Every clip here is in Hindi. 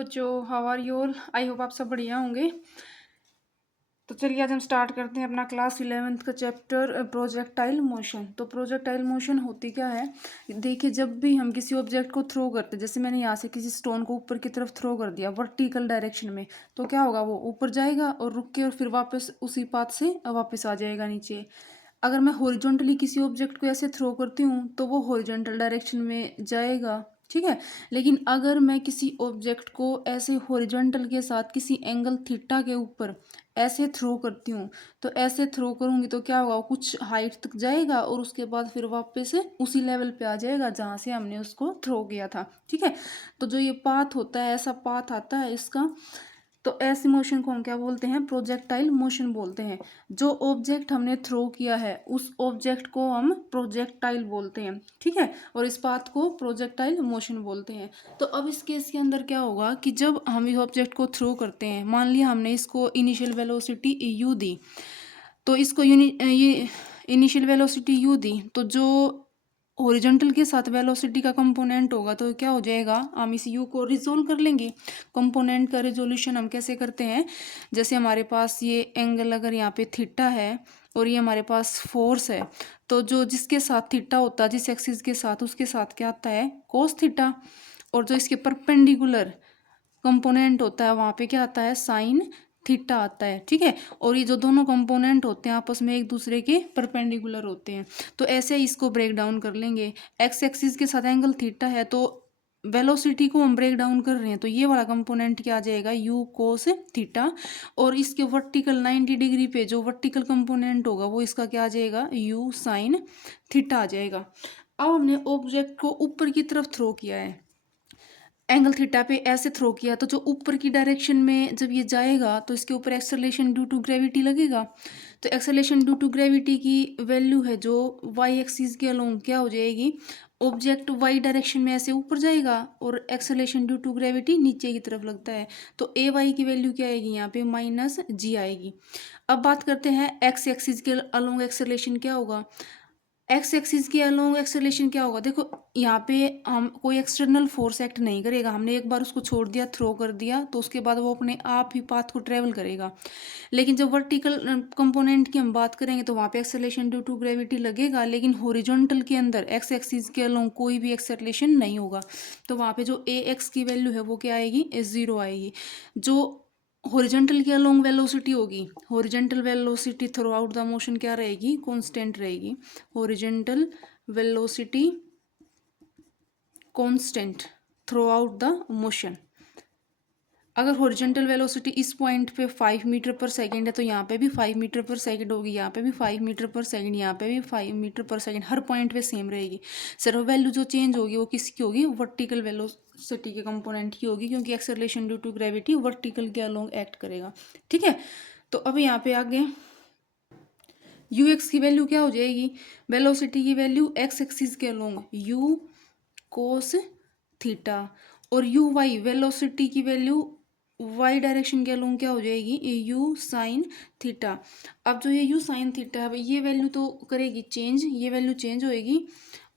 बच्चों, how are you all? I hope आप सब बढ़िया होंगे। तो चलिए आज हम स्टार्ट करते हैं अपना क्लास 11th का चैप्टर प्रोजेक्टाइल मोशन। तो प्रोजेक्टाइल मोशन होती क्या है? देखिए, जब भी हम किसी ऑब्जेक्ट को थ्रो करते हैं, जैसे मैंने यहाँ से किसी स्टोन को ऊपर की तरफ थ्रो कर दिया वर्टिकल डायरेक्शन में, तो क्या होगा, वो ऊपर जाएगा और रुक के और फिर वापस उसी पाथ से वापस आ जाएगा नीचे। अगर मैं हॉरिजॉन्टली किसी ऑब्जेक्ट को ऐसे थ्रो करती हूँ तो वो हॉरिजॉन्टल डायरेक्शन में जाएगा, ठीक है। लेकिन अगर मैं किसी ऑब्जेक्ट को ऐसे हॉरिजॉन्टल के साथ किसी एंगल थीटा के ऊपर ऐसे थ्रो करती हूँ, तो ऐसे थ्रो करूँगी तो क्या होगा, कुछ हाइट तक जाएगा और उसके बाद फिर वापस से उसी लेवल पे आ जाएगा जहाँ से हमने उसको थ्रो किया था, ठीक है। तो जो ये पाथ होता है, ऐसा पाथ आता है इसका, तो ऐसे मोशन को हम क्या बोलते हैं? प्रोजेक्टाइल मोशन बोलते हैं। जो ऑब्जेक्ट हमने थ्रो किया है उस ऑब्जेक्ट को हम प्रोजेक्टाइल बोलते हैं, ठीक है। और इस पाथ को प्रोजेक्टाइल मोशन बोलते हैं। तो अब इस केस के अंदर क्या होगा कि जब हम इस ऑब्जेक्ट को थ्रो करते हैं, मान लिया हमने इसको इनिशियल वेलोसिटी यू दी, तो इसको ये इनिशियल वेलोसिटी यू दी, तो जो हॉरिजॉन्टल के साथ वेलोसिटी का कंपोनेंट होगा तो क्या हो जाएगा, हम इस यू को रिजोल्व कर लेंगे। कंपोनेंट का रिजोल्यूशन हम कैसे करते हैं? जैसे हमारे पास ये एंगल अगर यहाँ पे थीटा है और ये हमारे पास फोर्स है, तो जो जिसके साथ थीटा होता है, जिस एक्सिस के साथ, उसके साथ क्या आता है? कोस थीटा। और जो इसके परपेंडिकुलर कंपोनेंट होता है वहाँ पे क्या आता है? साइन थीटा आता है, ठीक है। और ये जो दोनों कंपोनेंट होते हैं आपस में एक दूसरे के परपेंडिकुलर होते हैं। तो ऐसे इसको ब्रेक डाउन कर लेंगे। एक्स एक्सिस के साथ एंगल थीटा है, तो वेलोसिटी को हम ब्रेक डाउन कर रहे हैं, तो ये वाला कंपोनेंट क्या आ जाएगा? U cos theta. और इसके वर्टिकल 90 डिग्री पे जो वर्टिकल कंपोनेंट होगा वो इसका क्या आ जाएगा? यू साइन थीटा आ जाएगा। अब हमने ऑब्जेक्ट को ऊपर की तरफ थ्रो किया है, एंगल थीटा पे ऐसे थ्रो किया, तो जो ऊपर की डायरेक्शन में जब ये जाएगा तो इसके ऊपर एक्सेलरेशन ड्यू टू ग्रेविटी लगेगा। तो एक्सेलरेशन ड्यू टू ग्रेविटी की वैल्यू है जो वाई एक्सिस के अलोंग क्या हो जाएगी, ऑब्जेक्ट वाई डायरेक्शन में ऐसे ऊपर जाएगा और एक्सेलरेशन ड्यू टू ग्रेविटी नीचे की तरफ लगता है, तो ए वाई की वैल्यू क्या आएगी यहाँ पे? माइनस जी आएगी। अब बात करते हैं एक्स एक्सिस के अलोंग एक्सेलरेशन क्या होगा। एक्स एक्सिस के अलोंग एक्सेलरेशन क्या होगा? देखो, यहाँ पे हम कोई एक्सटर्नल फोर्स एक्ट नहीं करेगा, हमने एक बार उसको छोड़ दिया, थ्रो कर दिया, तो उसके बाद वो अपने आप ही पाथ को ट्रेवल करेगा। लेकिन जब वर्टिकल कंपोनेंट की हम बात करेंगे तो वहाँ पे एक्सेलरेशन ड्यू टू ग्रेविटी लगेगा, लेकिन हॉरिजॉन्टल के अंदर एक्स एक्सिस के अलोंग कोई भी एक्सेलरेशन नहीं होगा। तो वहाँ पे जो ए एक्स की वैल्यू है वो क्या आएगी? ज़ीरो आएगी। जो हॉरिजॉन्टल के अलोंग वेलोसिटी होगी, horizontal velocity through out the motion क्या रहेगी? कांस्टेंट रहेगी। Horizontal velocity constant through out the motion. अगर हॉरिजॉन्टल वेलोसिटी इस पॉइंट पे 5 मीटर पर सेकंड है तो यहाँ पे भी 5 मीटर पर सेकंड होगी, यहाँ पे भी 5 मीटर पर सेकंड, यहाँ पे भी 5 मीटर पर सेकंड, हर पॉइंट पे सेम रहेगी। सिर्फ वैल्यू जो चेंज होगी वो किसकी होगी? वर्टिकल वेलोसिटी के कंपोनेंट की होगी, क्योंकि acceleration due to gravity vertical के अलोंग एक्ट करेगा, ठीक है। तो अब यहाँ पे आगे यू एक्स की वैल्यू क्या हो जाएगी? वेलोसिटी की वैल्यू एक्स एक्सिस के अलोंग यू कोस थीटा, और यू वाई वेलोसिटी की वैल्यू वाई डायरेक्शन के अलोंग क्या हो जाएगी? U sine theta. अब जो ये यू साइन थीटा है, ये वैल्यू तो करेगी चेंज, ये वैल्यू चेंज होएगी,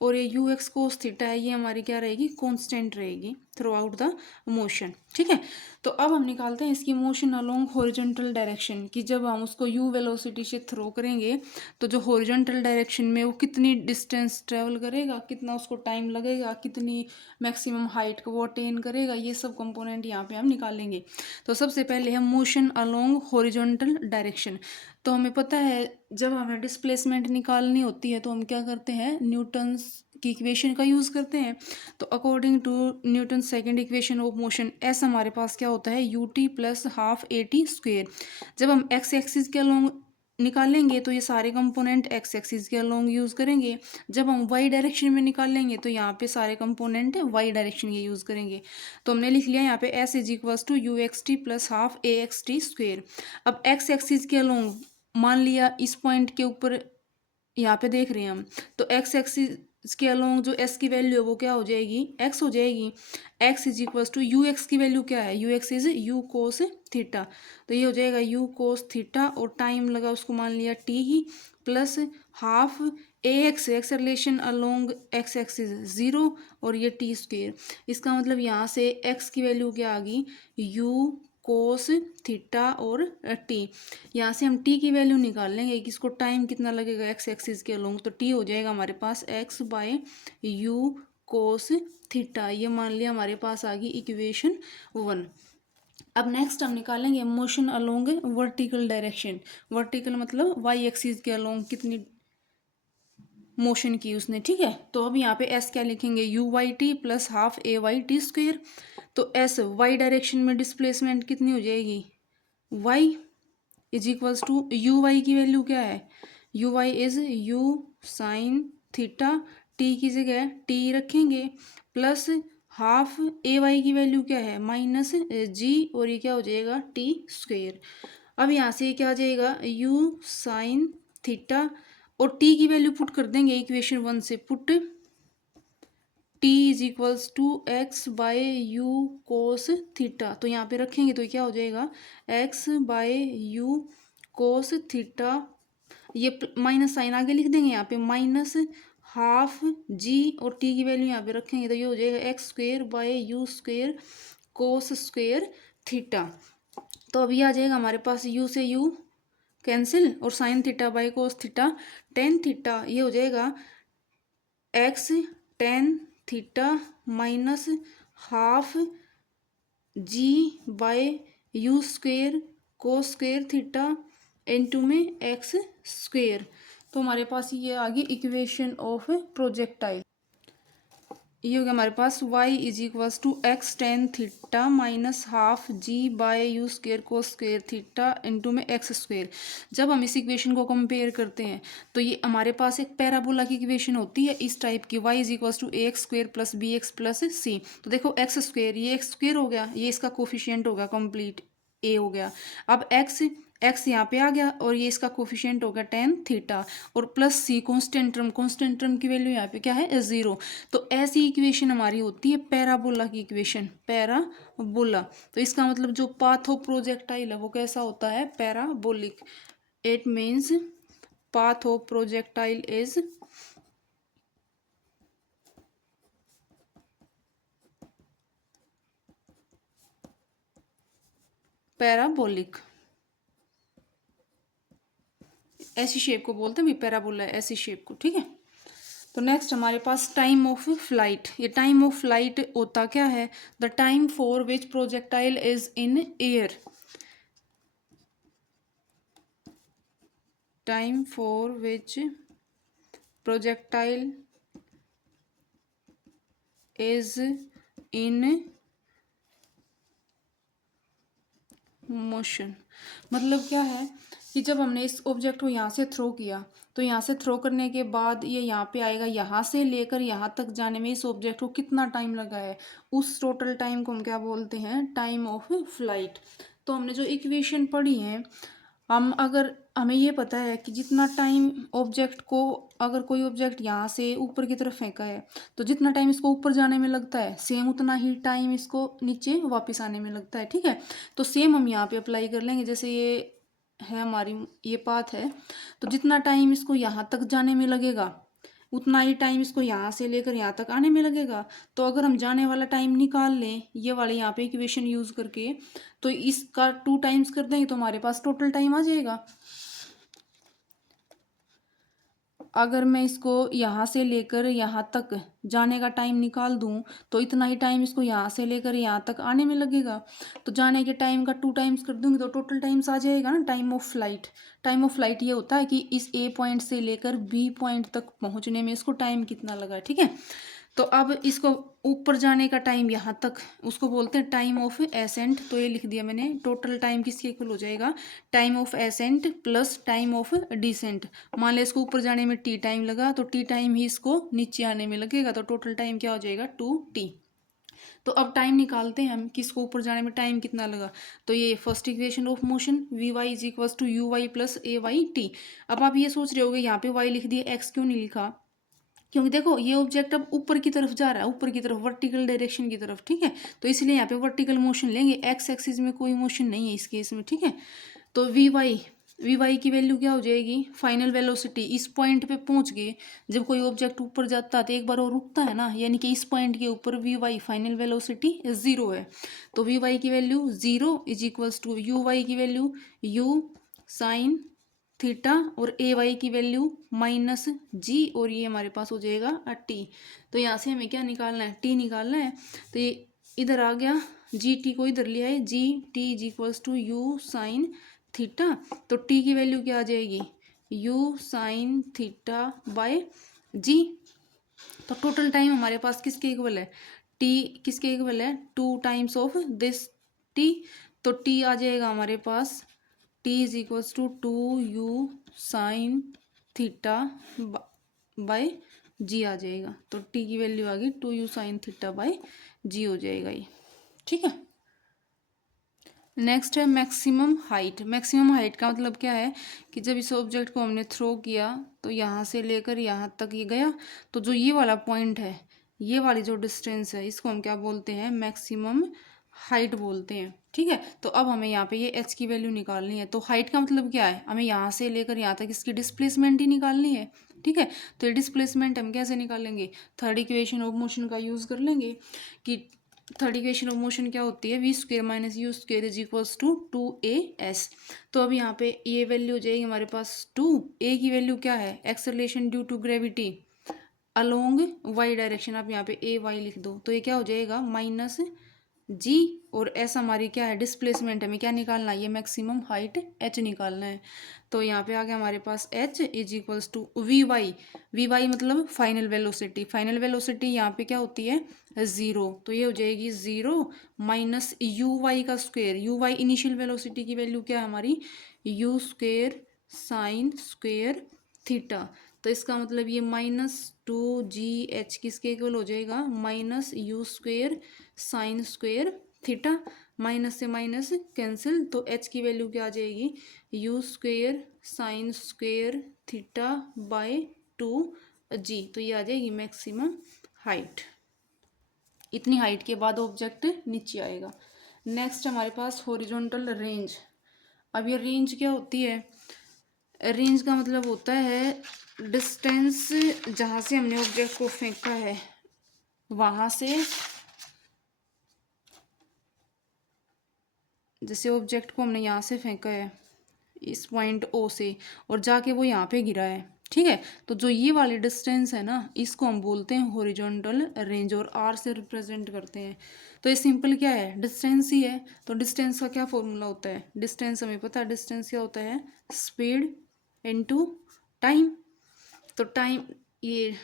और ये यू एक्स कोस थीटा है, ये हमारी क्या रहेगी? कांस्टेंट रहेगी थ्रू आउट द मोशन, ठीक है। तो अब हम निकालते हैं इसकी मोशन अलोंग हॉरिजॉन्टल डायरेक्शन कि जब हम उसको यू वेलोसिटी से थ्रो करेंगे तो जो हॉरिजॉन्टल डायरेक्शन में वो कितनी डिस्टेंस ट्रेवल करेगा, कितना उसको टाइम लगेगा, कितनी मैक्सिमम हाइट को वो अटेन करेगा, ये सब कंपोनेंट यहाँ पे हम निकालेंगे। तो सबसे पहले हम मोशन अलोंग हॉरिजॉन्टल डायरेक्शन। तो हमें पता है जब हमें डिस्प्लेसमेंट निकालनी होती है तो हम क्या करते हैं? न्यूटन्स की इक्वेशन का यूज़ करते हैं। तो according to Newton second equation of motion, S हमारे पास क्या होता है? U T plus half A T square. जब हम एक्स एक्सिस के अलोंग निकालेंगे तो ये सारे कंपोनेंट एक्स एक्सिस के अलोंग यूज़ करेंगे। जब हम वाई डायरेक्शन में निकालेंगे तो यहाँ पे सारे कंपोनेंट वाई डायरेक्शन के यूज़ करेंगे। तो हमने लिख लिया यहाँ पे S is equals to you X T plus half A X T square. अब एक्स एक्सिस के अलोंग मान लिया इस पॉइंट के ऊपर यहाँ पे देख रहे हैं हम, तो एक्स एक्सिस के अलोंग जो एस की वैल्यू है वो क्या हो जाएगी? एक्स हो जाएगी। X is equals to you x की वैल्यू क्या है? U x is u cos theta, तो ये हो जाएगा यू कोस थीटा, और टाइम लगा उसको मान लिया टी ही, प्लस हाफ ए x acceleration along x axis 0 और ये टी स्क्वेयर। इसका मतलब यहाँ से एक्स की वैल्यू क्या आ गई, यू कोस थीटा और टी। यहाँ से हम टी की वैल्यू निकाल लेंगे कि इसको टाइम कितना लगेगा एक्स एक्सिस के अलोंग, तो टी हो जाएगा हमारे पास x by you cos theta. ये मान लिया हमारे पास आ गई इक्वेशन 1। अब नेक्स्ट हम निकालेंगे motion along vertical direction. Vertical मतलब वाई एक्सिस के अलोंग कितनी मोशन की उसने, ठीक है। तो अब यहाँ पे एस क्या लिखेंगे, U Y T plus half A Y T square. तो एस वाई डायरेक्शन में डिस्प्लेसमेंट कितनी हो जाएगी, Y is equals to you Y की वैल्यू क्या है, you Y is U sine theta, T की जगह टी रखेंगे प्लस हाफ ए वाई की वैल्यू क्या है माइनस जी, और ये क्या हो जाएगा टी स्क्वेयर। अब यहाँ से क्या आ जाएगा यू साइन थीटा, और टी की वैल्यू पुट कर देंगे इक्वेशन 1 से, put T is equals to X by you cos theta. तो यहाँ पे रखेंगे तो क्या हो जाएगा X by you cos theta, ये माइनस साइन आगे लिख देंगे यहाँ पे माइनस हाफ जी, और टी की वैल्यू यहाँ पे रखेंगे तो ये हो जाएगा X square by U square cos square theta. तो अभी आ जाएगा हमारे पास यू से यू कैंसिल और sine theta by cos theta tan theta, ये हो जाएगा X tan theta minus half G by U square cos square theta into में एक्स स्क्वेयर। तो हमारे पास ये आ गई इक्वेशन ऑफ प्रोजेक्टाइल। ये हो गया हमारे पास y is equals to X tan theta minus half G by U square cos square theta into में एक्स स्क्वेयर। जब हम इस इक्वेशन को कंपेयर करते हैं तो ये हमारे पास एक पैराबोला की इक्वेशन होती है इस टाइप की, y is equals to a x square plus b x plus c. तो देखो एक्स स्क्वेयर, ये एक्स स्क्वेयर हो गया, ये इसका कोफिशिएंट होगा कंप्लीट ए हो गया। अब एक्स यहाँ पे आ गया और ये इसका कोफिशिएंट हो गया टेन थीटा, और प्लस सी कांस्टेंट टर्म की वैल्यू यहाँ पे क्या है 0। तो ऐसी इक्वेशन हमारी होती है पैराबोला की इक्वेशन, पैराबोला। तो इसका मतलब जो पाथ ऑफ प्रोजेक्टाइल है वो कैसा होता है, parabolic. It means path of projectile is parabolic. ऐसी शेप को बोलते हैं भाई पैराबोला, ऐसी शेप को, ठीक है। तो नेक्स्ट हमारे पास टाइम ऑफ फ्लाइट। ये टाइम ऑफ फ्लाइट होता क्या है, the time for which projectile is in air, time for which projectile is in motion. मतलब क्या है कि जब हमने इस ऑब्जेक्ट को यहाँ से थ्रो किया तो यहाँ से थ्रो करने के बाद ये यहाँ पे आएगा, यहाँ से लेकर यहाँ तक जाने में इस ऑब्जेक्ट को कितना टाइम लगा है, उस टोटल टाइम को हम क्या बोलते हैं, टाइम ऑफ फ्लाइट। तो हमने जो इक्वेशन पढ़ी है, अगर हमें ये पता है कि जितना टाइम ऑब्जेक्ट को, अगर कोई ऑब्जेक्ट यहाँ से ऊपर की तरफ फेंका है तो जितना टाइम इसको ऊपर जाने में लगता है सेम उतना ही टाइम इसको नीचे वापस आने में लगता है, ठीक है। तो सेम हम यहाँ पे अप्लाई कर लेंगे, जैसे ये है हमारी, ये पाथ है, तो जितना टाइम इसको यहाँ तक जाने में लगेगा उतना ही टाइम इसको यहाँ से लेकर यहाँ तक आने में लगेगा। तो अगर हम जाने वाला टाइम निकाल लें ये वाले यहाँ पे इक्वेशन यूज करके, तो इसका 2 टाइम्स कर देंगे तो हमारे पास टोटल टाइम आ जाएगा। अगर मैं इसको यहाँ से लेकर यहाँ तक जाने का टाइम निकाल दूँ तो इतना ही टाइम इसको यहाँ से लेकर यहाँ तक आने में लगेगा। तो जाने के टाइम का 2 टाइम्स कर दूँगी तो टोटल टाइम्स आ जाएगा ना, time of flight. Time of flight ये होता है कि इस ए पॉइंट से लेकर बी पॉइंट तक पहुँचने में इसको टाइम कितना लगा, ठीक है। तो अब इसको ऊपर जाने का टाइम यहाँ तक, उसको बोलते हैं टाइम ऑफ एसेंट। तो ये लिख दिया मैंने, टोटल टाइम किसके इक्वल हो जाएगा, time of ascent plus time of descent. मान लिया इसको ऊपर जाने में टी टाइम लगा तो टी टाइम ही इसको नीचे आने में लगेगा, तो टोटल टाइम क्या हो जाएगा 2t। तो अब टाइम निकालते हैं हम, किसको ऊपर जाने में टाइम कितना लगा। तो ये first equation of motion v y is equals to you y plus a Y t. अब आप ये सोच रहे होगे यहाँ पे वाई लिख दिया, एक्स क्यों नहीं लिखा, क्योंकि देखो ये ऑब्जेक्ट अब ऊपर की तरफ जा रहा है, ऊपर की तरफ वर्टिकल डायरेक्शन की तरफ, ठीक है। तो इसलिए यहाँ पे वर्टिकल मोशन लेंगे, एक्स एक्सिस में कोई मोशन नहीं है इस केस में, ठीक है। तो वी वाई वी वाई की वैल्यू क्या हो जाएगी, फाइनल वेलोसिटी। इस पॉइंट पे पहुंच गए, जब कोई ऑब्जेक्ट ऊपर जाता है तो एक बार वो रुकता है ना, यानी कि इस पॉइंट के ऊपर वी वाई फाइनल वेलोसिटी 0 है। तो वी वाई की value 0 is equals to you Y की वैल्यू यू साइन थीटा और ए वाई की वैल्यू माइनस जी, और ये हमारे पास हो जाएगा टी। तो यहाँ से हमें क्या निकालना है, टी निकालना है। तो ये इधर आ गया, जी टी को इधर लिया है, g t is equals to u sine theta. तो टी की वैल्यू क्या आ जाएगी, u sine theta by g. तो टोटल टाइम हमारे पास किसके इक्वल है, टी किसके इक्वल है, 2 टाइम्स ऑफ दिस टी। तो टी आ जाएगा हमारे पास, t is equals to 2u sine theta by g आ जाएगा। तो टी की वैल्यू आ गई 2u साइन थीटा बाय जी हो जाएगा ये, ठीक है। नेक्स्ट है मैक्सिमम हाइट। मैक्सिमम हाइट का मतलब क्या है कि जब इस ऑब्जेक्ट को हमने थ्रो किया तो यहाँ से लेकर यहाँ तक ये गया, तो जो ये वाला पॉइंट है, ये वाली जो डिस्टेंस है, इसको हम क्या बोलते हैं, मैक्सिमम हाइट बोलते हैं, ठीक है। तो अब हमें यहाँ पे ये एच की वैल्यू निकालनी है। तो हाइट का मतलब क्या है, हमें यहाँ से लेकर यहाँ तक इसकी डिस्प्लेसमेंट ही निकालनी है, ठीक है। तो ये डिस्प्लेसमेंट हम कैसे निकालेंगे, थर्ड इक्वेशन ऑफ मोशन का यूज़ कर लेंगे कि थर्ड इक्वेशन ऑफ मोशन क्या होती है, v square minus u square is equals to 2as। तो अब यहाँ पे ये वैल्यू हो जाएगी हमारे पास 2, ए की वैल्यू क्या है, acceleration due to gravity along y direction, आप यहाँ पे ए वाई लिख दो। तो ये क्या हो जाएगा माइनस जी, और एस हमारी क्या है, डिस्प्लेसमेंट, हमें क्या निकालना है, ये मैक्सिमम हाइट एच निकालना है। तो यहाँ पे आ गया हमारे पास h is equals to v y. V y मतलब फाइनल वेलोसिटी, फाइनल वेलोसिटी यहाँ पे क्या होती है 0। तो ये हो जाएगी 0 माइनस यू वाई का square, u y initial velocity की वैल्यू क्या है हमारी, u square sine square theta. तो इसका मतलब ये -2gh किसके इक्वल हो जाएगा, minus u square sine square theta. Minus से माइनस कैंसिल, तो h की वैल्यू क्या आ जाएगी, u square sine square theta by 2g। तो ये आ जाएगी मैक्सिमम हाइट। इतनी हाइट के बाद ऑब्जेक्ट नीचे आएगा। नेक्स्ट हमारे पास हॉरिजॉन्टल रेंज। अब ये रेंज क्या होती है, रेंज का मतलब होता है डिस्टेंस, जहाँ से हमने ऑब्जेक्ट को फेंका है वहाँ से, जैसे ऑब्जेक्ट को हमने यहाँ से फेंका है इस पॉइंट ओ से, और जाके वो यहाँ पे गिरा है, ठीक है। तो जो ये वाली डिस्टेंस है ना, इसको हम बोलते हैं हॉरिजॉन्टल रेंज, और आर से रिप्रेजेंट करते हैं। तो ये सिंपल क्या है, डिस्टेंस ही है। तो डिस्टेंस का क्या फॉर्मूला होता है, डिस्टेंस हमें पता है, डिस्टेंस क्या होता है, स्पीड इनटू टाइम। तो टाइम, ये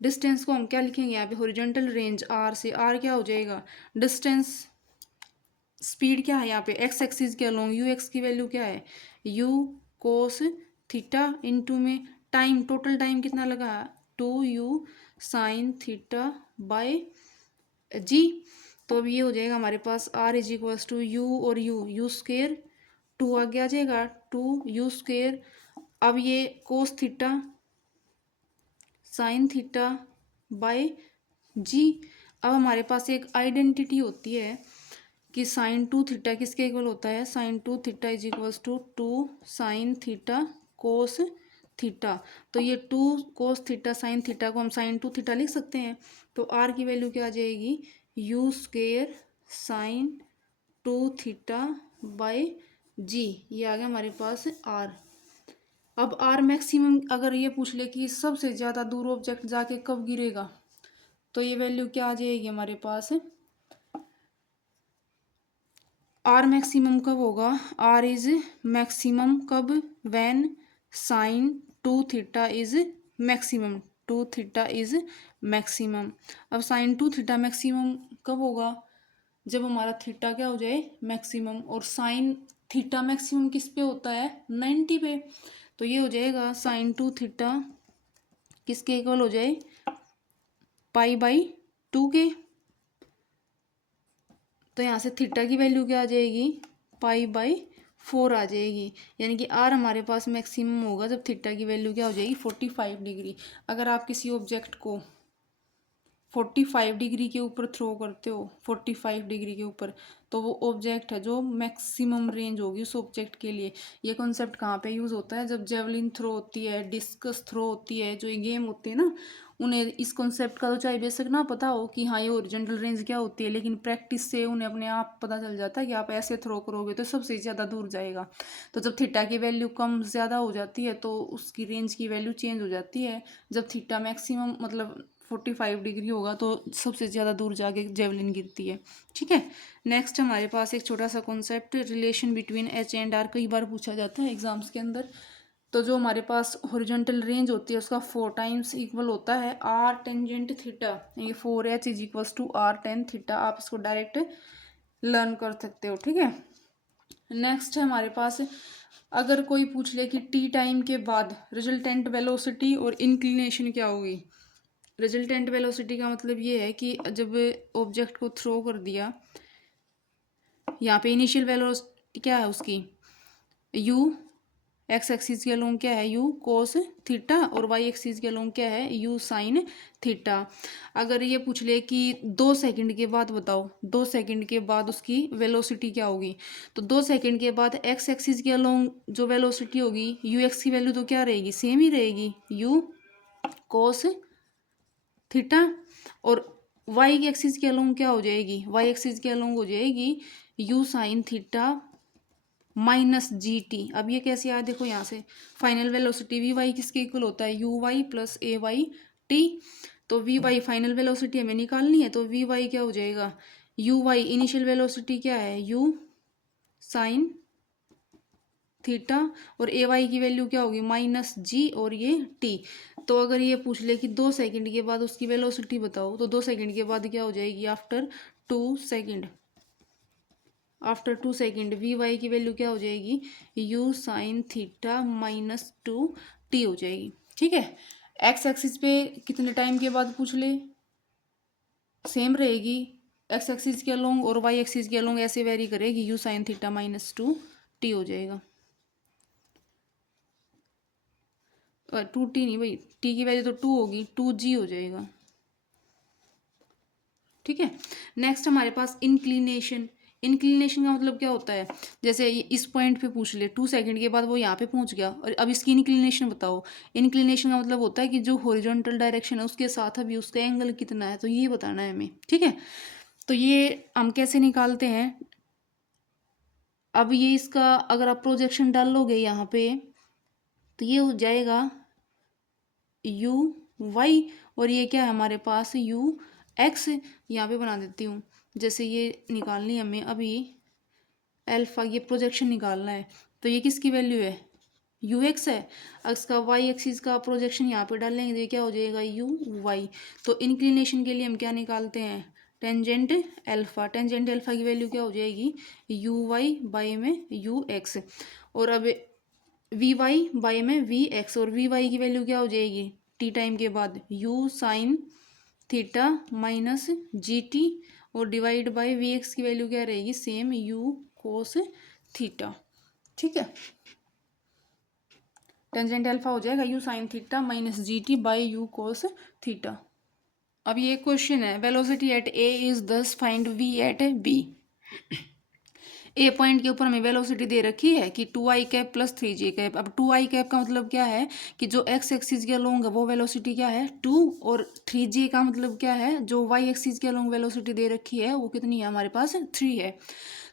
डिस्टेंस को हम क्या लिखेंगे यहाँ पे, हॉरिजॉन्टल रेंज आर से, आर क्या हो जाएगा डिस्टेंस, स्पीड क्या है यहाँ पे एक्स एक्सिस के अलोंग, यू एक्स की वैल्यू क्या है, यू कोस थीटा इनटू में टाइम, टोटल टाइम कितना लगा 2u sine theta by g. तो अब ये हो जाएगा हमारे पास r is equals to u और यू स्क्वेयर, 2 आगे आ जाएगा 2u स्क्वेयर। अब ये cos theta sine theta by g. अब हमारे पास एक आइडेंटिटी होती है कि साइन 2 थीटा किसके इक्वल होता है, sine 2 theta is equals to 2 sine theta cos theta. तो ये 2 कोस थीटा साइन थीटा को हम साइन 2 थीटा लिख सकते हैं। तो आर की वैल्यू क्या आ जाएगी, u square sine 2 theta by g. ये आ गया हमारे पास आर। अब आर मैक्सिमम अगर ये पूछ ले कि सबसे ज़्यादा दूर ऑब्जेक्ट जाके कब गिरेगा, तो ये वैल्यू क्या आ जाएगी हमारे पास, आर मैक्सिमम कब होगा, आर इज मैक्सिमम कब, when sine 2 theta is maximum, 2 theta is maximum. अब साइन 2 थीटा मैक्सिमम कब होगा, जब हमारा थीटा क्या हो जाए मैक्सिमम, और साइन थीटा मैक्सिमम किस पे होता है 90 पे। तो ये हो जाएगा साइन 2 थीटा किसके इक्वल हो जाए, पाई बाई 2 के। तो यहाँ से थीटा की वैल्यू क्या आ जाएगी, पाई बाई 4 आ जाएगी। यानी कि आर हमारे पास मैक्सिमम होगा जब थीटा की वैल्यू क्या हो जाएगी 45 डिग्री। अगर आप किसी ऑब्जेक्ट को 45 डिग्री के ऊपर थ्रो करते हो, 45 डिग्री के ऊपर, तो वो ऑब्जेक्ट है जो मैक्सिमम रेंज होगी उस ऑब्जेक्ट के लिए। ये कॉन्सेप्ट कहाँ पे यूज़ होता है? जब जेवलिन थ्रो होती है, डिस्कस थ्रो होती है, जो ये गेम होती है ना, उन्हें इस कॉन्सेप्ट का तो चाहे बेसिक ना पता हो कि हाँ ये ओरिजिनल रेंज क्या होती है, लेकिन प्रैक्टिस से उन्हें अपने आप पता चल जाता है कि आप ऐसे थ्रो करोगे तो सबसे ज़्यादा दूर जाएगा। तो जब थीटा की वैल्यू कम ज़्यादा हो जाती है तो उसकी रेंज की वैल्यू चेंज हो जाती है। जब थीटा मैक्सिमम मतलब 45 डिग्री होगा तो सबसे ज़्यादा दूर जाके जेवलिन गिरती है। ठीक है, नेक्स्ट हमारे पास एक छोटा सा concept, relation between h and r, कई बार पूछा जाता है एग्जाम्स के अंदर। तो जो हमारे पास हॉरिजॉन्टल रेंज होती है उसका 4 टाइम्स इक्वल होता है आर टेंजेंट थीटा। ये 4h is equals to r tan theta, आप इसको डायरेक्ट लर्न कर सकते हो। ठीक है, नेक्स्ट है हमारे पास, अगर कोई पूछ ले कि टी टाइम के बाद रिजल्टेंट वेलोसिटी और इंक्लिनेशन क्या होगी। रिजल्टेंट वेलोसिटी का मतलब ये है कि जब ऑब्जेक्ट को थ्रो कर दिया, यहाँ पे इनिशियल वेलोसिटी क्या है उसकी, यू, एक्स एक्सिस के अलोंग क्या है यू कोस थीटा, और वाई एक्सिस के अलोंग क्या है यू साइन थीटा। अगर ये पूछ ले कि 2 सेकंड के बाद बताओ, 2 सेकंड के बाद उसकी वेलोसिटी क्या होगी, तो 2 सेकंड के बाद एक्स एक्सिस के अलोंग जो वेलोसिटी होगी यू एक्स की वैल्यू तो क्या रहेगी, सेम ही रहेगी, यू कोस थीटा, और वाई की एक्सिस के अलोंग क्या हो जाएगी, वाई एक्सिस के अलोंग हो जाएगी u sine theta minus g t. अब ये कैसे आया, देखो यहाँ से फाइनल वेलोसिटी वी वाई किसके इक्वल होता है, you y plus a Y t. तो वी वाई फाइनल वेलोसिटी हमें निकालनी है, तो वी वाई क्या हो जाएगा, यू वाई इनिशियल वेलोसिटी क्या है यू साइन थीटा, और ए वाई की वैल्यू क्या होगी माइनस जी, और ये टी। तो अगर ये पूछ ले कि 2 सेकंड के बाद उसकी वेलोसिटी बताओ, तो 2 सेकंड के बाद क्या हो जाएगी, after 2 second, after 2 second v y की वैल्यू क्या हो जाएगी, u sine theta minus 2 t हो जाएगी। ठीक है, एक्स एक्सिस पे कितने टाइम के बाद पूछ ले, सेम रहेगी, एक्स एक्सिस के अलोंग और वाई एक्सिस के अलोंग ऐसे वेरी करेगी, you sine theta minus 2 t हो जाएगा। 2 टी नहीं भाई, टी की वैल्यू तो 2 होगी, 2 जी हो जाएगा। ठीक है, नेक्स्ट हमारे पास इंक्लिनेशन। इंक्लिनेशन का मतलब क्या होता है, जैसे इस पॉइंट पे पूछ ले 2 सेकंड के बाद वो यहाँ पे पहुँच गया, और अब इसकी इंक्लिनेशन बताओ। इंक्लिनेशन का मतलब होता है कि जो हॉरिजॉन्टल डायरेक्शन है उसके साथ अभी उसका एंगल कितना है, तो ये बताना है हमें। ठीक है, तो ये हम कैसे निकालते हैं, अब ये इसका अगर आप प्रोजेक्शन डालोगे यहाँ पे तो ये हो जाएगा यू वाई, और ये क्या है हमारे पास यू एक्स। यहाँ पे बना देती हूँ, जैसे ये निकालनी है हमें अभी एल्फा, ये प्रोजेक्शन निकालना है, तो ये किसकी वैल्यू है यू एक्स है। इसका वाई एक्सिस का प्रोजेक्शन यहाँ पे डालेंगे तो ये क्या हो जाएगा यू वाई। तो इंक्लिनेशन के लिए हम क्या निकालते हैं, टेंजेंट एल्फा, टेंजेंट एल्फा की वैल्यू क्या हो जाएगी यू वाई बाई में यू एक्स, और अब वी वाई बाई में वी एक्स, और वी वाई की वैल्यू क्या हो जाएगी टी टाइम के बाद you sine theta minus g T, और डिवाइड बाय वी एक्स की वैल्यू क्या रहेगी सेम यू कोस थीटा। ठीक है, टेंजेंट अल्फा हो जाएगा you sine theta minus g t by u cos theta. अब ये क्वेश्चन है, वेलोसिटी एट ए इज दस find v at B. A point के ऊपर हमें वेलोसिटी दे रखी है कि 2i cap plus 3j cap. अब 2i कैप का मतलब क्या है कि जो एक्स एक्सिस के अलोंग है वो वेलोसिटी क्या है 2, और 3j का मतलब क्या है, जो वाई एक्सिस के अलोंग वेलोसिटी दे रखी है वो कितनी है हमारे पास 3 है।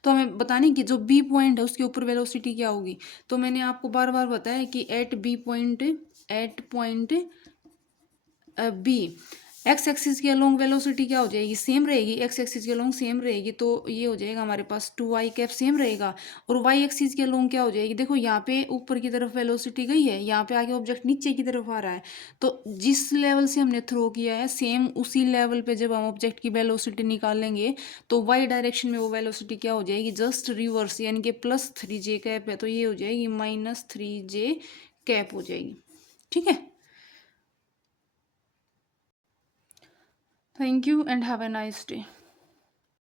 तो हमें बताने कि जो बी पॉइंट है उसके ऊपर वेलोसिटी क्या होगी। तो मैंने आपको बार बार बताया कि at point B x axis के अलोंग वेलोसिटी क्या हो जाएगी सेम रहेगी, एक्स एक्सिस के अलोंग सेम रहेगी, तो ये हो जाएगा हमारे पास 2i कैप सेम रहेगा। और वाई एक्सिस के अलोंग क्या हो जाएगी, देखो यहाँ पे ऊपर की तरफ वेलोसिटी गई है, यहाँ पे आगे ऑब्जेक्ट नीचे की तरफ आ रहा है, तो जिस लेवल से हमने थ्रो किया है सेम उसी लेवल पे जब हम ऑब्जेक्ट की वेलोसिटी निकालेंगे तो वाई डायरेक्शन में वो वेलोसिटी क्या हो जाएगी जस्ट रिवर्स, यानी कि प्लस 3j कैप है तो ये हो जाएगी माइनस 3j कैप हो जाएगी। ठीक है, thank you and have a nice day.